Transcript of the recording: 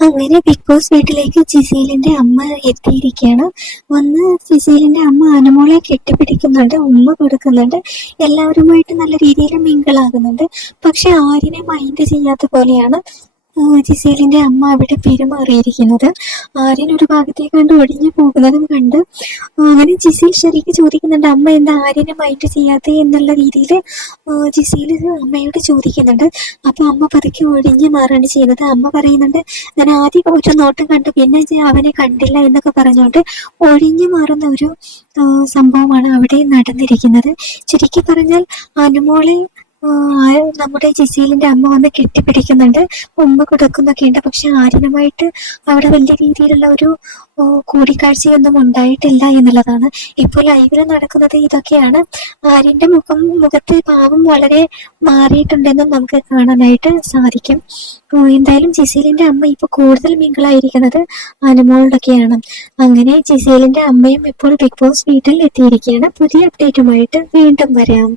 അങ്ങനെ ബിഗ് വീട്ടിലേക്ക് ജിസീലിന്റെ അമ്മ എത്തിയിരിക്കുകയാണ്. വന്ന് ജിസീലിന്റെ അമ്മ അനുമോളെ കെട്ടിപ്പിടിക്കുന്നുണ്ട് ഉമ്മ കൊടുക്കുന്നുണ്ട് എല്ലാവരുമായിട്ട് നല്ല രീതിയിൽ മിങ്കിളാകുന്നുണ്ട് പക്ഷെ ആരിനെ മൈൻഡ് ചെയ്യാത്ത പോലെയാണ് ജിസേലിന്റെ അമ്മ അവിടെ പെരുമാറിയിരിക്കുന്നത്. ആര്യൻ ഒരു ഭാഗത്തേക്ക് കണ്ട് ഒഴിഞ്ഞു പോകുന്നതും കണ്ട് അങ്ങനെ ജിസേൽ ശരിക്ക് ചോദിക്കുന്നുണ്ട് അമ്മ എന്താ ആര്യനെ മൈൻഡ് ചെയ്യാതെ എന്നുള്ള രീതിയിൽ? ജിസേൽ അമ്മയോട് ചോദിക്കുന്നുണ്ട്. അപ്പൊ അമ്മ പതുക്കെ ഒഴിഞ്ഞു മാറാണ് ചെയ്യുന്നത്. അമ്മ പറയുന്നുണ്ട് ഞാൻ ആദ്യം ഒരു നോട്ടം കണ്ടു പിന്നെ അവനെ കണ്ടില്ല എന്നൊക്കെ പറഞ്ഞുകൊണ്ട് ഒഴിഞ്ഞു മാറുന്ന ഒരു സംഭവമാണ് അവിടെ നടന്നിരിക്കുന്നത്. ചുരുക്കി പറഞ്ഞാൽ അനുമോളെ നമ്മുടെ ജിസീലിന്റെ അമ്മ വന്ന് കെട്ടിപ്പിടിക്കുന്നുണ്ട്. ഉമ്മ കൊടുക്കുന്നൊക്കെ ഉണ്ട്. പക്ഷെ ആര്യനുമായിട്ട് അവിടെ വലിയ രീതിയിലുള്ള ഒരു കൂടിക്കാഴ്ചയൊന്നും ഉണ്ടായിട്ടില്ല എന്നുള്ളതാണ്. ഇപ്പോൾ ലൈവിൽ നടക്കുന്നത് ഇതൊക്കെയാണ്. ആര്യന്റെ മുഖം മുഖത്ത് ഭാവം വളരെ മാറിയിട്ടുണ്ടെന്നും നമുക്ക് കാണാനായിട്ട് സാധിക്കും. എന്തായാലും ജിസീലിന്റെ അമ്മ ഇപ്പൊ കൂടുതൽ മിങ്കിളായിരിക്കുന്നത് അനുമോളിലൊക്കെയാണ് അങ്ങനെ ജിസീലിന്റെ അമ്മയും ഇപ്പോൾ ബിഗ് ബോസ് വീട്ടിൽ എത്തിയിരിക്കുകയാണ്. പുതിയ അപ്ഡേറ്റുമായിട്ട് വീണ്ടും വരാം.